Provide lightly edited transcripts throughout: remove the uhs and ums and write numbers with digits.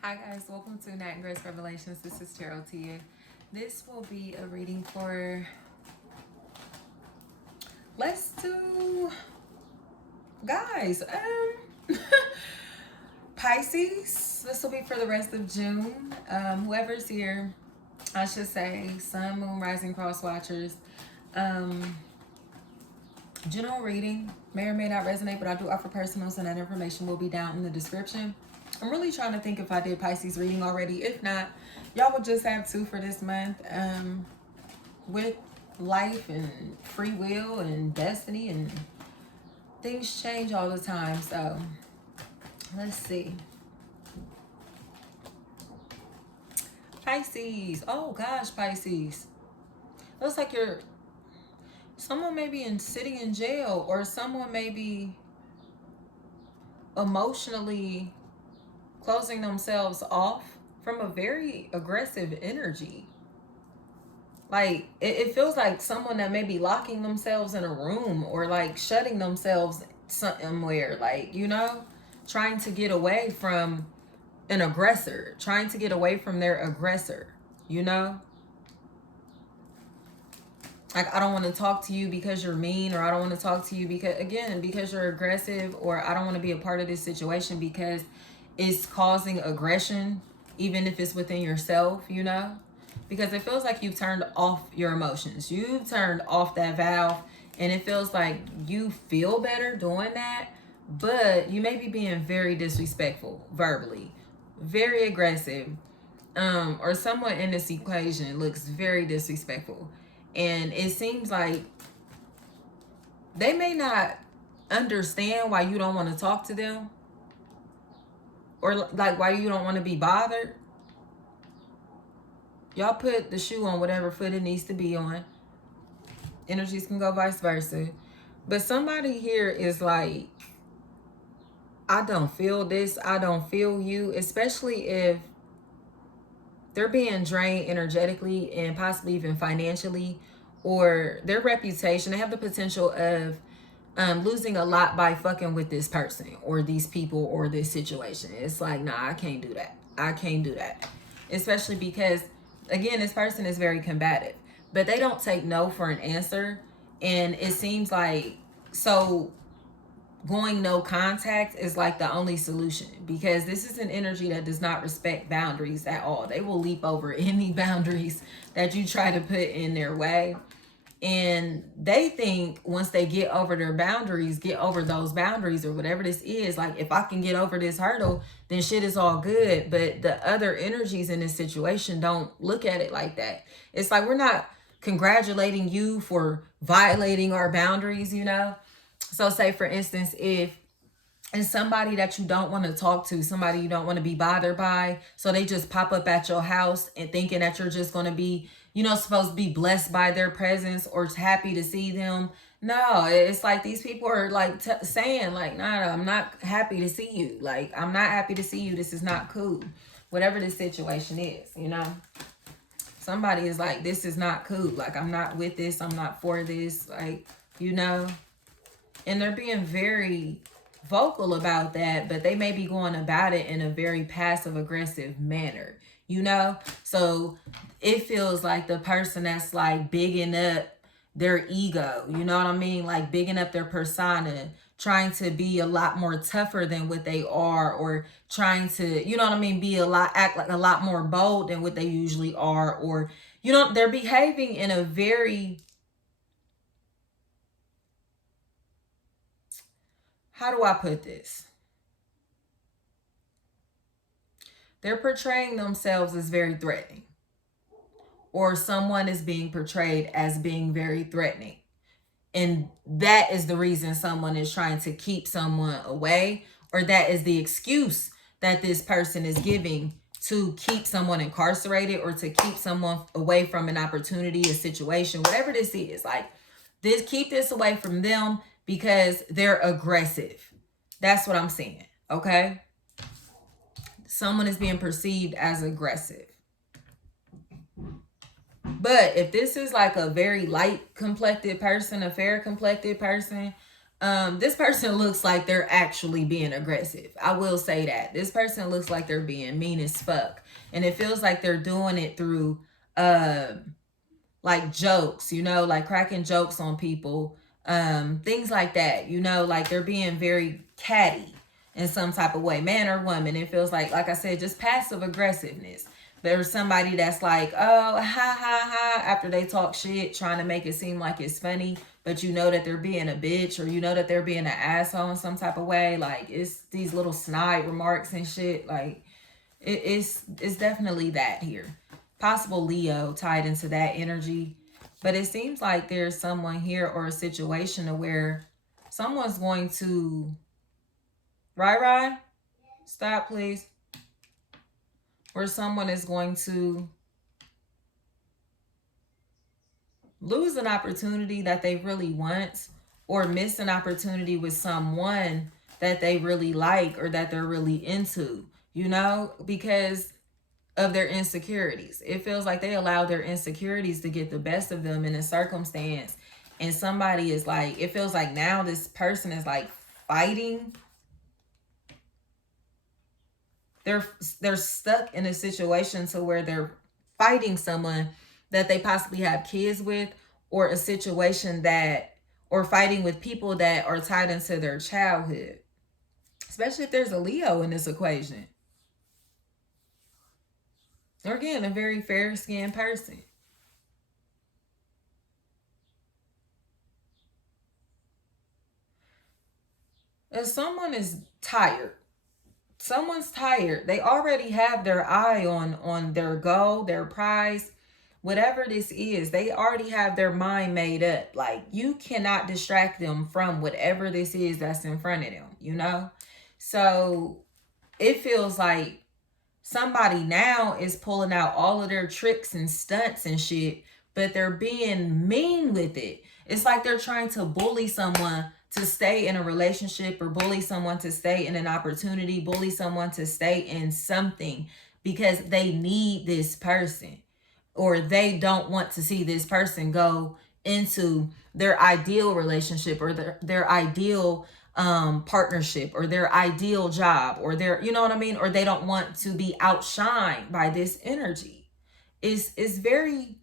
Hi guys, welcome to NatAndGrace Revelations. This is Tarot Tia. This will be a reading for, let's do, guys, Pisces. This will be for the rest of June. Whoever's here, I should say, Sun, Moon, Rising, Cross Watchers. General reading may or may not resonate, but I do offer personals, and that information will be down in the description. I'm really trying to think if I did Pisces reading already. If not, y'all will just have two for this month. With life and free will and destiny, and things change all the time. So let's see. Pisces. Oh gosh, Pisces. Looks like someone may be sitting in jail, or someone may be emotionally closing themselves off from a very aggressive energy. Like, it feels like someone that may be locking themselves in a room, or like shutting themselves somewhere, like, trying to get away from an aggressor, trying to get away from their aggressor, Like, I don't want to talk to you because you're mean, or I don't want to talk to you because you're aggressive, or I don't want to be a part of this situation because it's causing aggression, even if it's within yourself, because it feels like you've turned off your emotions. You've turned off that valve, and it feels like you feel better doing that, but you may be being very disrespectful verbally, very aggressive, or someone in this equation looks very disrespectful. And it seems like they may not understand why you don't want to talk to them, or like why you don't want to be bothered. Y'all put the shoe on whatever foot it needs to be on. Energies can go vice versa. But somebody here is like, I don't feel this. I don't feel you. Especially if they're being drained energetically and possibly even financially, or their reputation. They have the potential of losing a lot by fucking with this person or these people or this situation. It's like, nah, I can't do that. I can't do that. Especially because, again, this person is very combative, but they don't take no for an answer. And it seems like, so going no contact is like the only solution, because this is an energy that does not respect boundaries at all. They will leap over any boundaries that you try to put in their way. And they think once they get over their boundaries, get over those boundaries or whatever this is, like, if I can get over this hurdle, then shit is all good. But the other energies in this situation don't look at it like that. It's like, we're not congratulating you for violating our boundaries, So say, for instance, if it's somebody that you don't want to talk to, somebody you don't want to be bothered by, so they just pop up at your house and thinking that you're just going to be, supposed to be blessed by their presence or happy to see them. No, it's like these people are like saying like, nah, I'm not happy to see you. Like, I'm not happy to see you. This is not cool. Whatever the situation is, Somebody is like, this is not cool. Like, I'm not with this. I'm not for this. Like, and they're being very vocal about that, but they may be going about it in a very passive aggressive manner, So it feels like the person that's like bigging up their ego, you know what I mean? Like bigging up their persona, trying to be a lot more tougher than what they are, or trying to, act like a lot more bold than what they usually are, or, they're behaving in a very, how do I put this? They're portraying themselves as very threatening, or someone is being portrayed as being very threatening. And that is the reason someone is trying to keep someone away, or that is the excuse that this person is giving to keep someone incarcerated, or to keep someone away from an opportunity, a situation, whatever this is. Like, keep this away from them because they're aggressive. That's what I'm saying, okay? Someone is being perceived as aggressive. But if this is like a very light complected person, a fair complected person, This person looks like they're actually being aggressive. I will say that. This person looks like they're being mean as fuck. And it feels like they're doing it through like jokes, you know, like cracking jokes on people, things like that, you know, like they're being very catty in some type of way, man or woman. It feels like I said, just passive aggressiveness. There's somebody that's like, oh, ha ha ha, after they talk shit, trying to make it seem like it's funny, but you know that they're being a bitch, or you know that they're being an asshole in some type of way. Like it's these little snide remarks and shit. Like it's definitely that here. Possible Leo tied into that energy. But it seems like there's someone here or a situation where someone's going to, right, stop please, where someone is going to lose an opportunity that they really want, or miss an opportunity with someone that they really like or that they're really into, you know, because of their insecurities. It feels like they allow their insecurities to get the best of them in a circumstance. And somebody is like, it feels like now this person is like fighting. They're stuck in a situation to where they're fighting someone that they possibly have kids with, or a situation that, or fighting with people that are tied into their childhood. Especially if there's a Leo in this equation. Or again, a very fair-skinned person. If someone is tired, someone's tired, they already have their eye on their goal, their prize, whatever this is, they already have their mind made up. Like you cannot distract them from whatever this is that's in front of them, you know? So it feels like somebody now is pulling out all of their tricks and stunts and shit, but they're being mean with it. It's like they're trying to bully someone to stay in a relationship, or bully someone to stay in an opportunity, bully someone to stay in something because they need this person, or they don't want to see this person go into their ideal relationship, or their ideal partnership, or their ideal job, or their, you know what I mean, or they don't want to be outshined by this energy. Is very,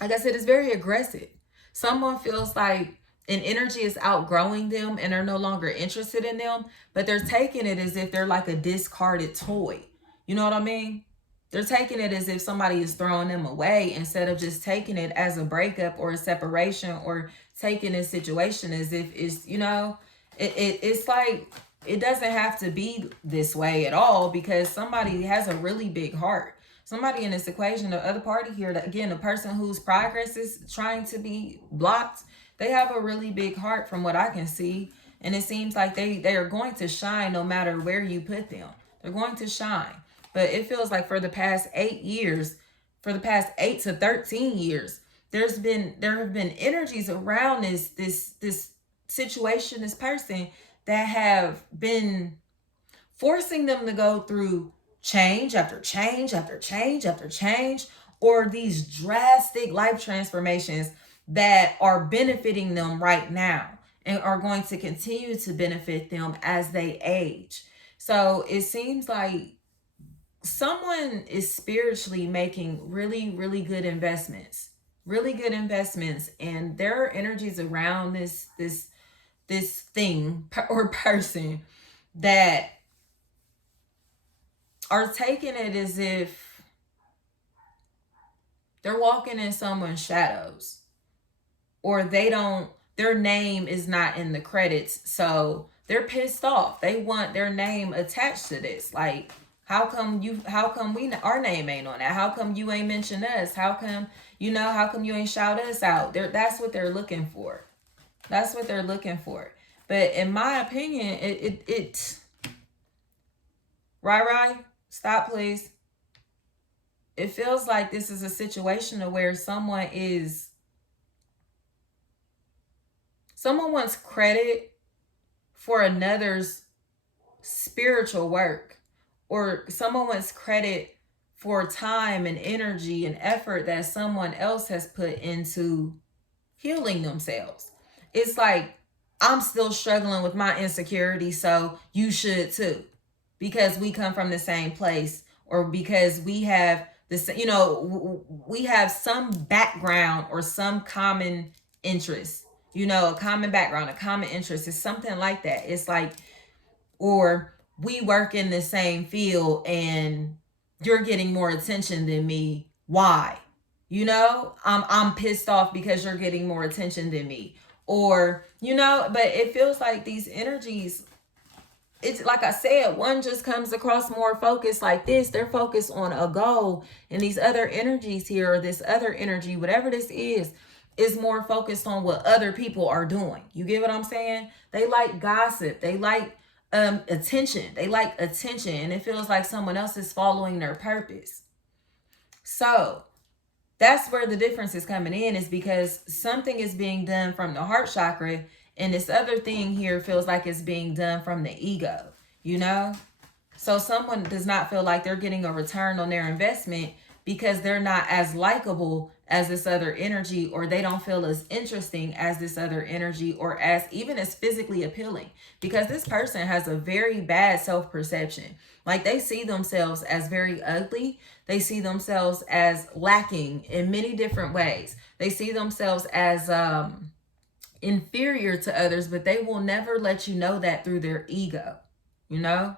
like I said, it's very aggressive. Someone feels like an energy is outgrowing them and they're no longer interested in them, but they're taking it as if they're like a discarded toy. You know what I mean? They're taking it as if somebody is throwing them away, instead of just taking it as a breakup or a separation, or taking a situation as if it's, you know, it's like it doesn't have to be this way at all, because somebody has a really big heart. Somebody in this equation, the other party here, again, the person whose progress is trying to be blocked, they have a really big heart from what I can see. And it seems like they are going to shine no matter where you put them. They're going to shine. But it feels like for the past 8 years, for the past 8 to 13 years, there have been energies around this situation, this person, that have been forcing them to go through change after change after change after change, or these drastic life transformations that are benefiting them right now and are going to continue to benefit them as they age. So it seems like someone is spiritually making really good investments, and there are energies around this thing or person that are taking it as if they're walking in someone's shadows, or their name is not in the credits, so they're pissed off. They want their name attached to this. Like, how come our name ain't on that? How come you ain't mention us? How come you ain't shout us out? That's what they're looking for. That's what they're looking for. But in my opinion, it right, stop please. It feels like this is a situation where someone wants credit for another's spiritual work, or someone wants credit for time and energy and effort that someone else has put into healing themselves. It's like, I'm still struggling with my insecurity, so you should too, because we come from the same place, or because we have this, you know, we have some background or some common interest, you know, a common background, a common interest. It's something like that. It's like, or we work in the same field and you're getting more attention than me. Why? You know, I'm pissed off because you're getting more attention than me. Or, you know, but it feels like these energies, it's like I said, one just comes across more focused like this. They're focused on a goal, and these other energies here, or this other energy, whatever this is more focused on what other people are doing. You get what I'm saying? They like gossip. They like attention. They like attention, and it feels like someone else is following their purpose. So that's where the difference is coming in, is because something is being done from the heart chakra, and this other thing here feels like it's being done from the ego, you know? So someone does not feel like they're getting a return on their investment because they're not as likable as this other energy, or they don't feel as interesting as this other energy, or as even as physically appealing, because this person has a very bad self-perception. Like, they see themselves as very ugly. They see themselves as lacking in many different ways. They see themselves as inferior to others, but they will never let you know that through their ego, you know?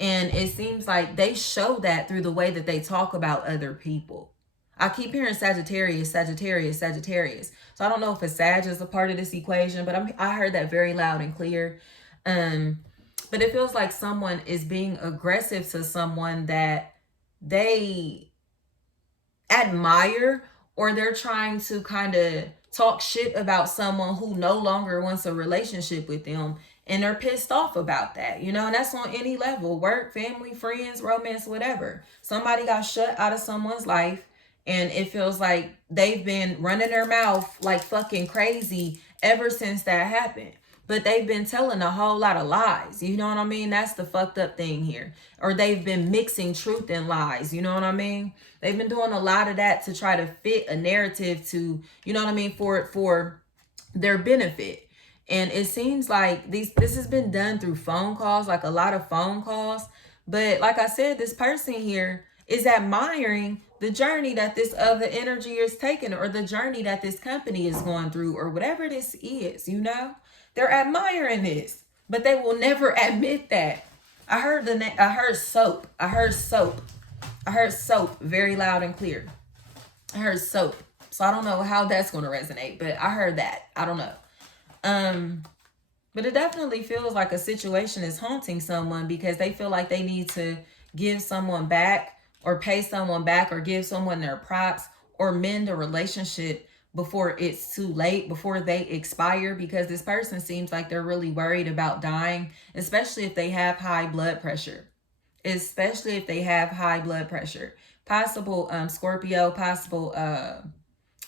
And it seems like they show that through the way that they talk about other people. I keep hearing Sagittarius, Sagittarius, Sagittarius. So I don't know if a Sag is a part of this equation, but I heard that very loud and clear. But it feels like someone is being aggressive to someone that they admire, or they're trying to kind of talk shit about someone who no longer wants a relationship with them, and they're pissed off about that, you know? And that's on any level: work, family, friends, romance, whatever. Somebody got shut out of someone's life, and it feels like they've been running their mouth like fucking crazy ever since that happened. But they've been telling a whole lot of lies, you know what I mean? That's the fucked up thing here. Or they've been mixing truth and lies, you know what I mean? They've been doing a lot of that to try to fit a narrative to, you know what I mean, for their benefit. And it seems like this has been done through phone calls, like a lot of phone calls. But like I said, this person here is admiring the journey that this other energy is taking, or the journey that this company is going through, or whatever this is, you know? They're admiring this, but they will never admit that. I heard soap. I heard soap very loud and clear. I heard soap. So I don't know how that's going to resonate, but I heard that. I don't know. But it definitely feels like a situation is haunting someone, because they feel like they need to give someone back, or pay someone back, or give someone their props, or mend a relationship before it's too late, before they expire, because this person seems like they're really worried about dying, especially if they have high blood pressure. Especially if they have high blood pressure. Possible Scorpio, possible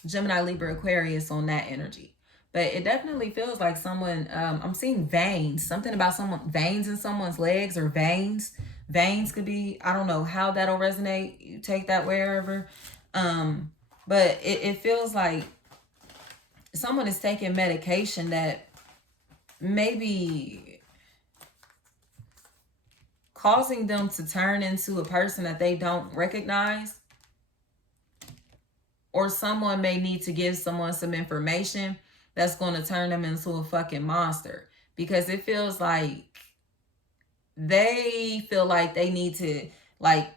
Gemini, Libra, Aquarius on that energy. But it definitely feels like someone, I'm seeing veins, something about veins in someone's legs, or veins. Veins could be, I don't know how that'll resonate. You take that wherever. But it feels like someone is taking medication that maybe causing them to turn into a person that they don't recognize. Or someone may need to give someone some information that's going to turn them into a fucking monster. Because it feels like they feel like they need to, like,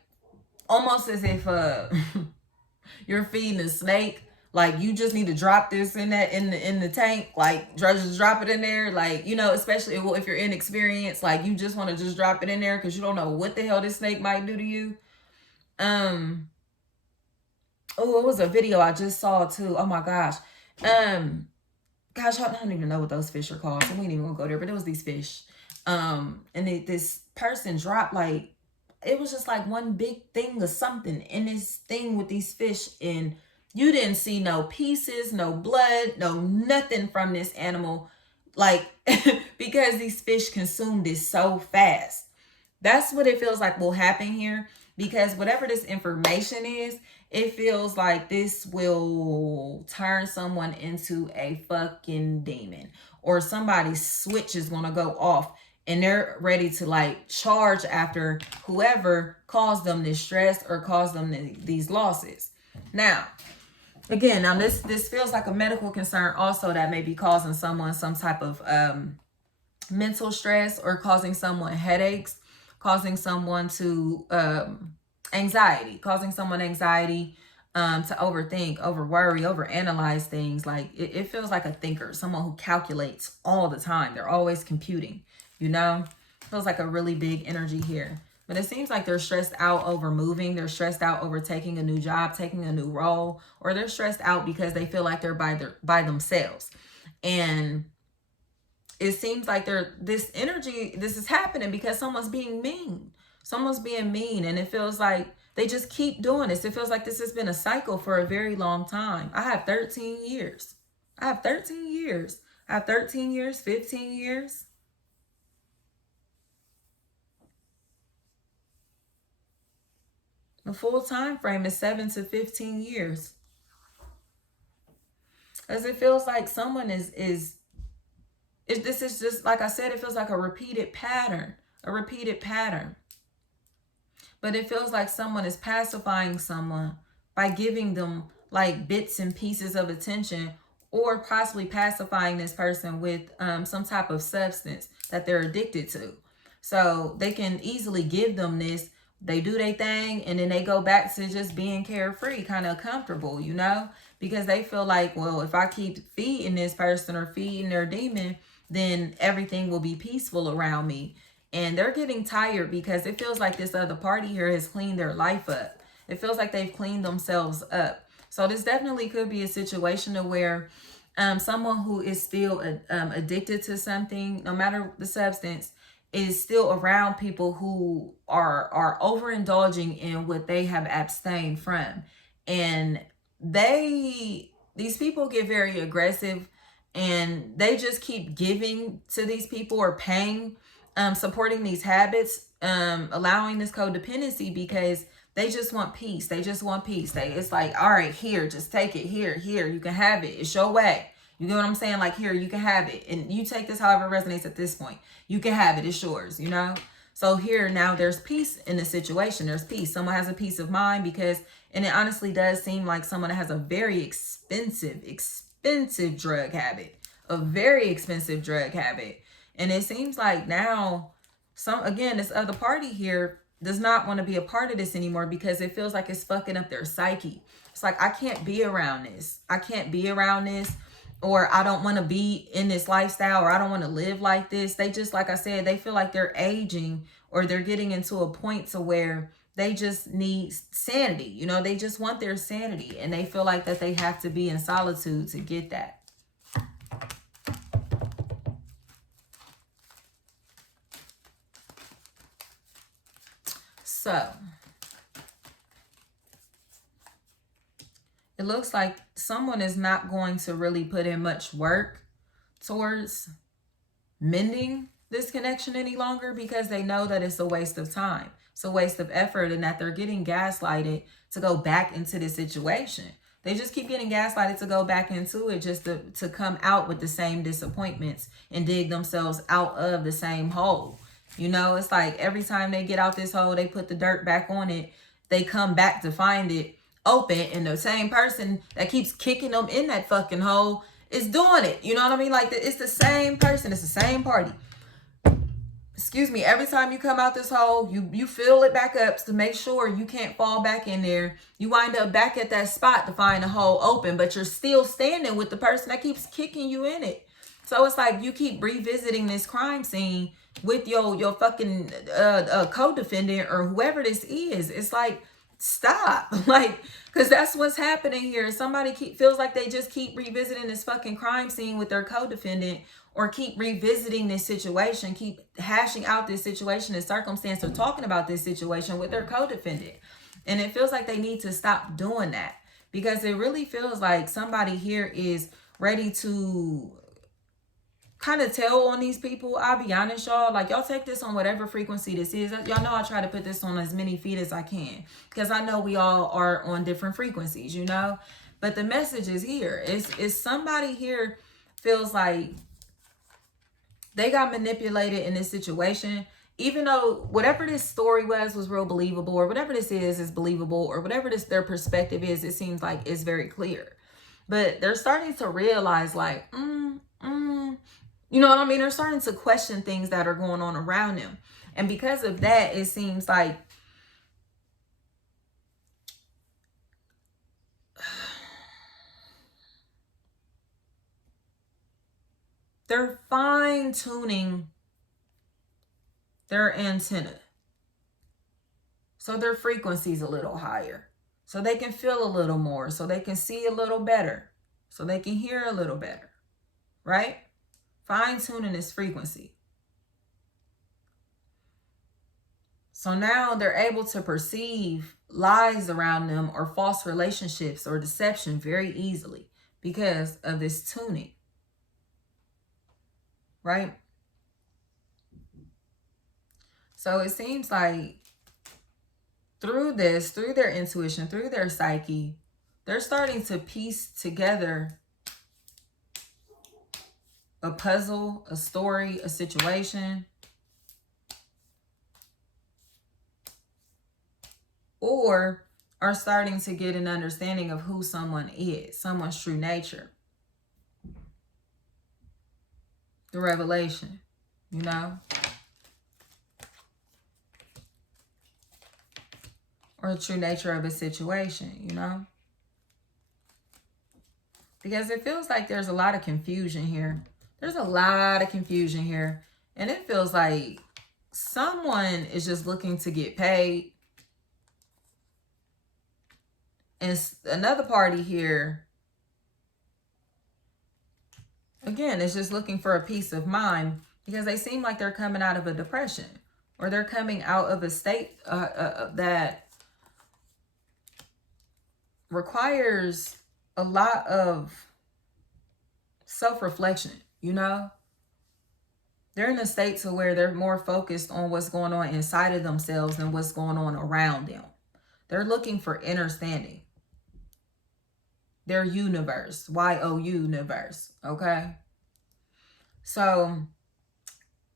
almost as if you're feeding a snake. Like, you just need to drop this in the tank. Like, just drop it in there. Like, you know, especially if you're inexperienced, like, you just want to just drop it in there because you don't know what the hell this snake might do to you. Oh, it was a video I just saw too. Oh my gosh. Gosh, I don't even know what those fish are called, so we ain't even gonna go there. But it was these fish. And this person dropped, like, it was just like one big thing or something in this thing with these fish, and you didn't see no pieces, no blood, no nothing from this animal, like, because these fish consumed it so fast. That's what it feels like will happen here, because whatever this information is, it feels like this will turn someone into a fucking demon, or somebody's switch is going to go off and they're ready to like charge after whoever caused them this stress or caused them these losses. Now, again, now this feels like a medical concern also that may be causing someone some type of mental stress or causing someone headaches, causing someone to causing someone anxiety, to overthink, over worry, over analyze things. Like it feels like a thinker, someone who calculates all the time. They're always computing, you know. Feels like a really big energy here. But it seems like they're stressed out over moving. They're stressed out over taking a new job, taking a new role, or they're stressed out because they feel like they're by themselves. And it seems like this is happening because someone's being mean. Someone's being mean, and it feels like they just keep doing this. It feels like this has been a cycle for a very long time. I have 13 years. I have 13 years. I have 13 years, 15 years. The full time frame is 7 to 15 years. As it feels like someone is this is just, like I said, it feels like a repeated pattern. But it feels like someone is pacifying someone by giving them like bits and pieces of attention, or possibly pacifying this person with some type of substance that they're addicted to. So they can easily give them this. They do their thing and then they go back to just being carefree, kind of comfortable, you know, because they feel like, well, if I keep feeding this person or feeding their demon, then everything will be peaceful around me. And they're getting tired because it feels like this other party here has cleaned their life up. It feels like they've cleaned themselves up. So this definitely could be a situation where someone who is still addicted to something, no matter the substance, is still around people who are overindulging in what they have abstained from. And these people get very aggressive, and they just keep giving to these people or paying, supporting these habits, allowing this codependency because they just want peace. They just want peace. It's like, all right, here, just take it. Here, you can have it. It's your way. You get what I'm saying? Like, here, you can have it. And you take this however it resonates at this point. You can have it. It's yours, you know? So here, now there's peace in the situation. There's peace. Someone has a peace of mind because, and it honestly does seem like someone that has a very expensive drug habit. A very expensive drug habit. And it seems like now, this other party here does not want to be a part of this anymore because it feels like it's fucking up their psyche. It's like, I can't be around this. Or I don't want to be in this lifestyle, or I don't want to live like this. They just, like I said, they feel like they're aging, or they're getting into a point to where they just need sanity. You know, they just want their sanity, and they feel like that they have to be in solitude to get that. So it looks like someone is not going to really put in much work towards mending this connection any longer because they know that it's a waste of time. It's a waste of effort, and that they're getting gaslighted to go back into the situation. They just keep getting gaslighted to go back into it just to come out with the same disappointments and dig themselves out of the same hole. You know, it's like every time they get out this hole, they put the dirt back on it. They come back to find it open, and the same person that keeps kicking them in that fucking hole is doing it. You know what I mean? Like, it's the same person. It's the same party. Excuse me. Every time you come out this hole, you fill it back up to make sure you can't fall back in there. You wind up back at that spot to find the hole open, but you're still standing with the person that keeps kicking you in it. So it's like you keep revisiting this crime scene with your fucking co-defendant or whoever this is. It's like, stop. Like, because that's what's happening here. Somebody feels like they just keep revisiting this fucking crime scene with their co-defendant, or keep revisiting this situation, keep hashing out this situation and circumstance, or talking about this situation with their co-defendant. And it feels like they need to stop doing that, because it really feels like somebody here is ready to kind of tell on these people. I'll be honest, y'all, like, y'all take this on whatever frequency this is. Y'all know I try to put this on as many feet as I can, because I know we all are on different frequencies, you know. But the message is here. It's somebody here feels like They got manipulated in this situation. Even though whatever this story was real believable, or whatever this is believable, or whatever this their perspective is, it seems like it's very clear. But they're starting to realize, like, you know what I mean? They're starting to question things that are going on around them. And because of that, it seems like they're fine-tuning their antenna, so their frequency's a little higher, so they can feel a little more, so they can see a little better, so they can hear a little better, right? Fine-tuning this frequency. So now they're able to perceive lies around them, or false relationships, or deception very easily because of this tuning, right? So it seems like through this, through their intuition, through their psyche, they're starting to piece together a puzzle, a story, a situation, or are starting to get an understanding of who someone is, someone's true nature. The revelation, you know? Or the true nature of a situation, you know? Because it feels like there's a lot of confusion here. There's a lot of confusion here. And it feels like someone is just looking to get paid. And another party here, again, is just looking for a peace of mind, because they seem like they're coming out of a depression, or they're coming out of a state that requires a lot of self-reflection, you know? They're in a state to where they're more focused on what's going on inside of themselves than what's going on around them. They're looking for understanding. Their universe, Y-O universe, okay? So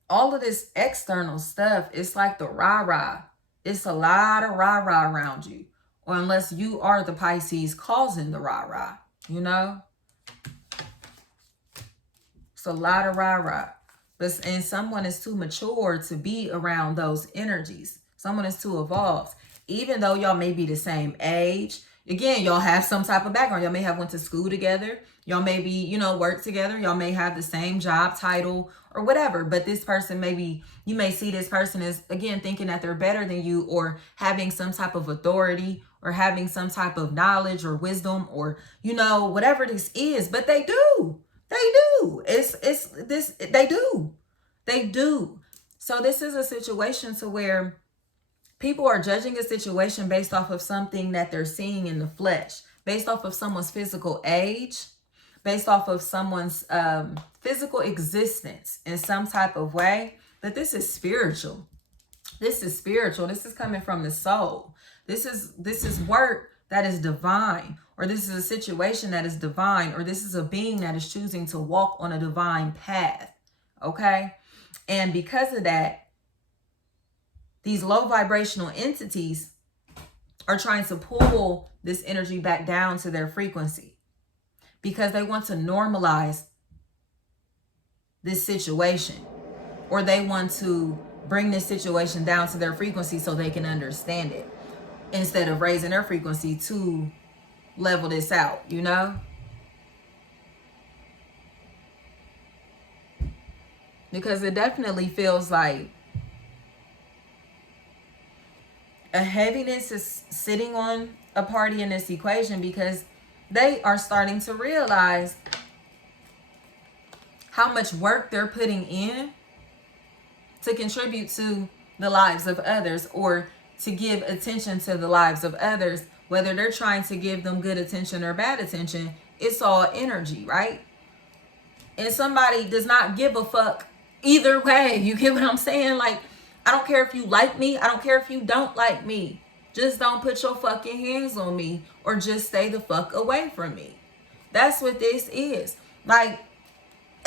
all of this external stuff, it's like the rah-rah. It's a lot of rah-rah around you. Or unless you are the Pisces causing the rah-rah, you know? It's a lot of rah-rah. And someone is too mature to be around those energies. Someone is too evolved. Even though y'all may be the same age. Again, y'all have some type of background. Y'all may have went to school together. Y'all may be, you know, work together. Y'all may have the same job title or whatever. But this person, maybe you may see this person as, again, thinking that they're better than you, or having some type of authority, or having some type of knowledge or wisdom, or, you know, whatever this is. But they do. They do. They do. So this is a situation to where people are judging a situation based off of something that they're seeing in the flesh, based off of someone's physical age, based off of someone's physical existence in some type of way. But this is spiritual. This is spiritual. This is coming from the soul. This is work that is divine, or this is a situation that is divine, or this is a being that is choosing to walk on a divine path. Okay? And because of that, these low vibrational entities are trying to pull this energy back down to their frequency, because they want to normalize this situation, or they want to bring this situation down to their frequency so they can understand it, instead of raising their frequency to level this out, you know? Because it definitely feels like a heaviness is sitting on a party in this equation, because they are starting to realize how much work they're putting in to contribute to the lives of others, or to give attention to the lives of others. Whether they're trying to give them good attention or bad attention, it's all energy, right? And somebody does not give a fuck either way. You get what I'm saying? Like, I don't care if you like me. I don't care if you don't like me. Just don't put your fucking hands on me, or just stay the fuck away from me. That's what this is. Like,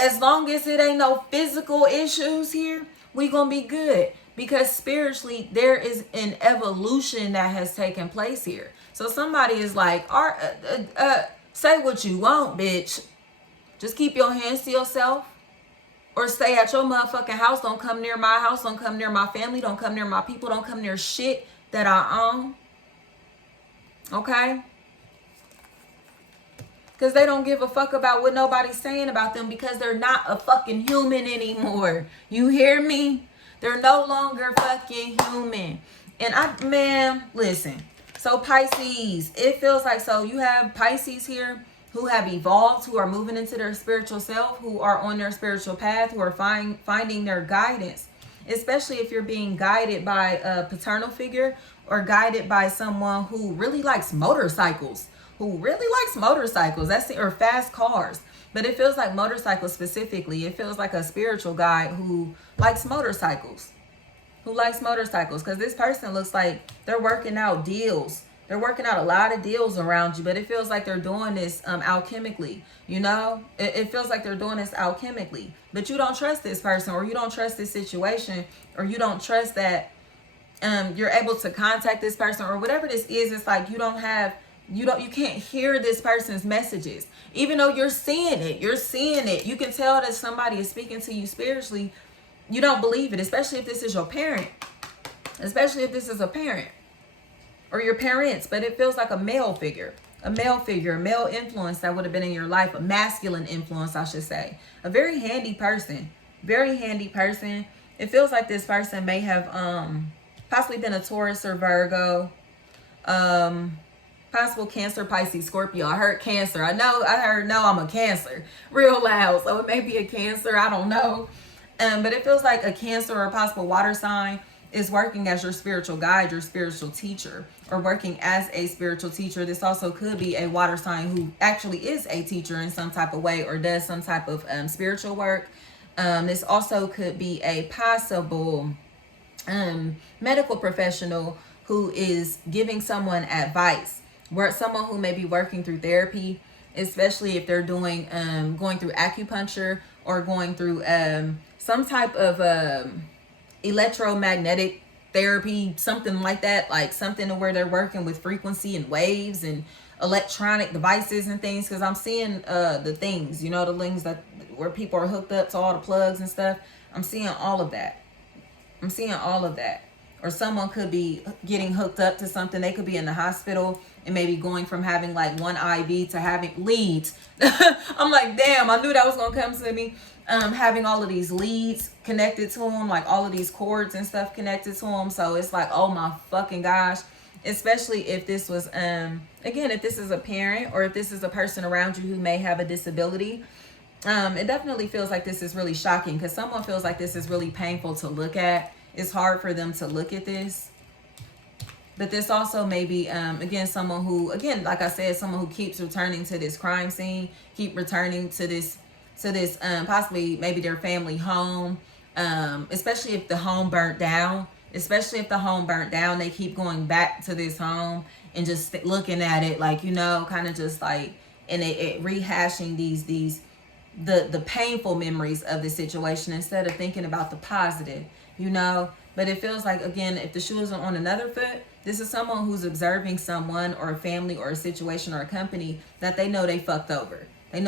as long as it ain't no physical issues here, we gonna be good. Because spiritually, there is an evolution that has taken place here. So somebody is like, say what you want, bitch. Just keep your hands to yourself. Or stay at your motherfucking house. Don't come near my house. Don't come near my family. Don't come near my people. Don't come near shit that I own. Okay? Because they don't give a fuck about what nobody's saying about them, because they're not a fucking human anymore. You hear me? They're no longer fucking human. And man, listen. So Pisces, it feels like, so you have Pisces here who have evolved, who are moving into their spiritual self, who are on their spiritual path, who are finding their guidance. Especially if you're being guided by a paternal figure or guided by someone who really likes motorcycles. Or fast cars. But it feels like motorcycles specifically. It feels like a spiritual guide who likes motorcycles. Because this person looks like they're working out deals. They're working out a lot of deals around you, but it feels like they're doing this alchemically. You know, it feels like they're doing this alchemically. But you don't trust this person, or you don't trust this situation, or you don't trust that you're able to contact this person, or whatever this is. It's like you can't hear this person's messages, even though you're seeing it. You can tell that somebody is speaking to you spiritually. You don't believe it, especially if this is your parent, or your parents. But it feels like a male figure, a male influence that would have been in your life, a masculine influence, I should say. A very handy person. It feels like this person may have possibly been a Taurus or Virgo, possible Cancer, Pisces, Scorpio. I heard Cancer. I heard I'm a Cancer real loud, so it may be a Cancer. I don't know. But it feels like a Cancer or a possible water sign is working as your spiritual guide, your spiritual teacher, or working as a spiritual teacher. This also could be a water sign who actually is a teacher in some type of way, or does some type of spiritual work. This also could be a possible medical professional who is giving someone advice, someone who may be working through therapy, especially if they're going through acupuncture, or going through some type of electromagnetic therapy, something like that, like something to where they're working with frequency and waves and electronic devices and things. Because I'm seeing the things, the things that where people are hooked up to all the plugs and stuff. I'm seeing all of that. Or someone could be getting hooked up to something. They could be in the hospital and maybe going from having like one IV to having leads. I'm like, damn, I knew that was gonna come to me. Having all of these leads connected to them, like all of these cords and stuff connected to them. So it's like, oh my fucking gosh. Especially if this was, again, if this is a parent, or if this is a person around you who may have a disability. It definitely feels like this is really shocking, because someone feels like this is really painful to look at. It's hard for them to look at this. But this also may be, again, someone who, again, like I said, someone who keeps returning to this crime scene, keep returning to this, possibly maybe their family home, especially if the home burnt down. They keep going back to this home and just looking at it like, kind of just like, and it rehashing the painful memories of the situation instead of thinking about the positive, But it feels like, again, if the shoe is on another foot, this is someone who's observing someone or a family or a situation or a company that they know they fucked over. And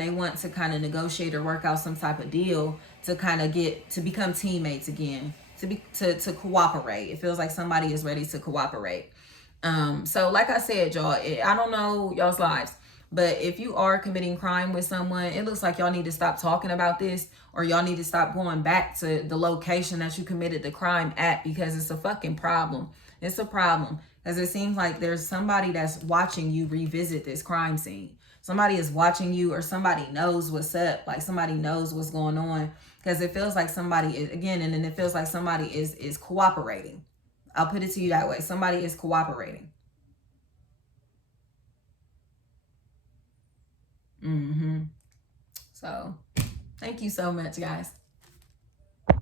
they want to kind of negotiate or work out some type of deal to kind of to become teammates again, to cooperate. It feels like somebody is ready to cooperate. So like I said, y'all, I don't know y'all's lives, but if you are committing crime with someone, it looks like y'all need to stop talking about this, or y'all need to stop going back to the location that you committed the crime at, because it's a fucking problem. It's a problem, because it seems like there's somebody that's watching you revisit this crime scene. Somebody is watching you, or somebody knows what's up, like somebody knows what's going on, because it feels like somebody is, again, and then it feels like somebody is cooperating. I'll put it to you that way. Somebody is cooperating. So, thank you so much, guys.